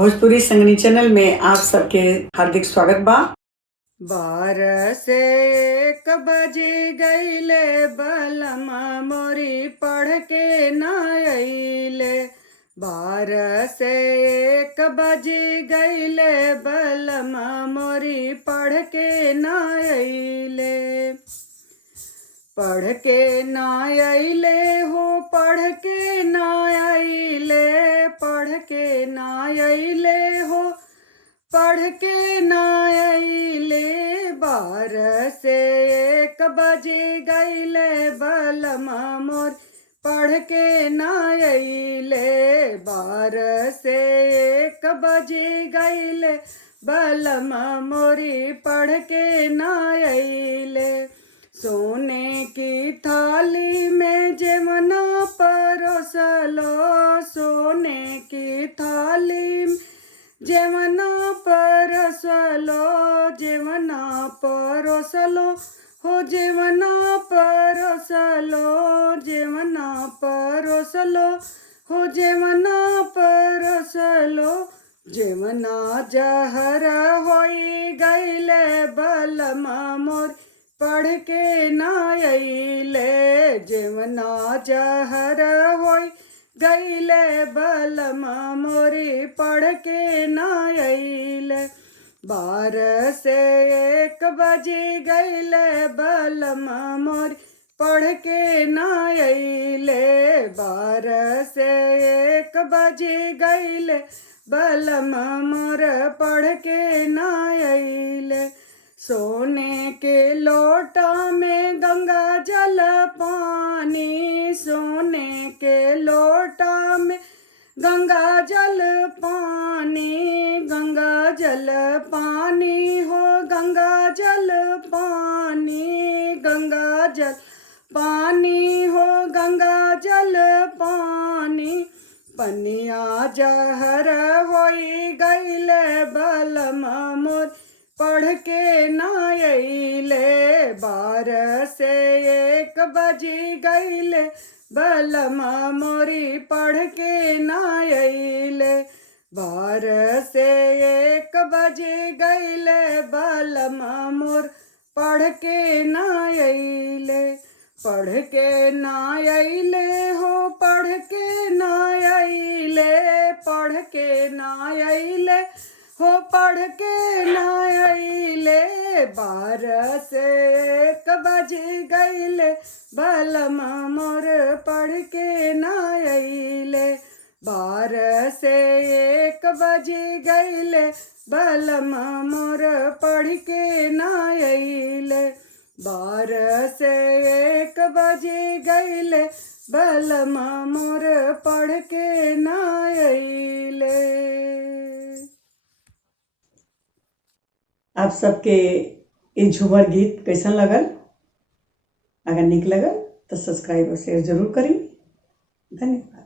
Bhojpuri संगनी channel में आप सबके हार्दिक स्वागत बा। 12 से 1 बजे गईले बलमा मोरी पढ़ के न अइले। 12 से 1 बजे गईले बलमा मोरी पढ़ के न अइले। पढ़ के न अइले हो, पढ़ के न अइले, पढ़ के न अइले हो, पढ़ के न अइले। 12 से 1 बजे गईले बलमा मोर पढ़ के न अइले। 12 से 1 बजे गईले बलमा मोरी पढ़ के न अइले। सोने की थाली में जेवना परोसलो, सोने की थाली में जेवना परोसलो, जेवना परोसलो हो, जेवना परोसलो, जेवना परोसलो हो, जेवना परोसलो। जेवना जहर होई गईले बलमा मोर पढ़ के न अइले। जेवना जहर होई गईले बलमा मोरी पढ़ के न अइले। 12 से 1 बजे गईले बलमा मोरी पढ़ के न अइले। 12 से 1 बजे गईले बलमा मोर पढ़ के न अइले। सोने के लोटा में गंगा जल पानी, सोने के लोटा में गंगा जल पानी, गंगा जल पानी हो, गंगा जल पानी, गंगा जल पानी हो, गंगा जल पानी। पनिया जहर होई गईले बलमा मोर पढ़ के न अइले। 12 से 1 बजे गईले बलमा मोरी पढ़ के न अइले। 12 से 1 बजे गईले बलमा मोर पढ़ के न अइले। पढ़ के न अइले हो, पढ़ के न अइले, पढ़ के न अइले हो, पढ़ के न अइले। 12 से 1 बजे गईले बलमा मोर पढ़ के न अइले। 12 से 1 बजे गईले बलमा मोर पढ़ के न अइले। 12 से 1 बजे गईले बलमा मोर पढ़ के न अइले। आप सबके ये झूमर गीत कैसन लगल? अगर निक लगल तो सब्सक्राइब और शेयर जरूर करी। धन्यवाद।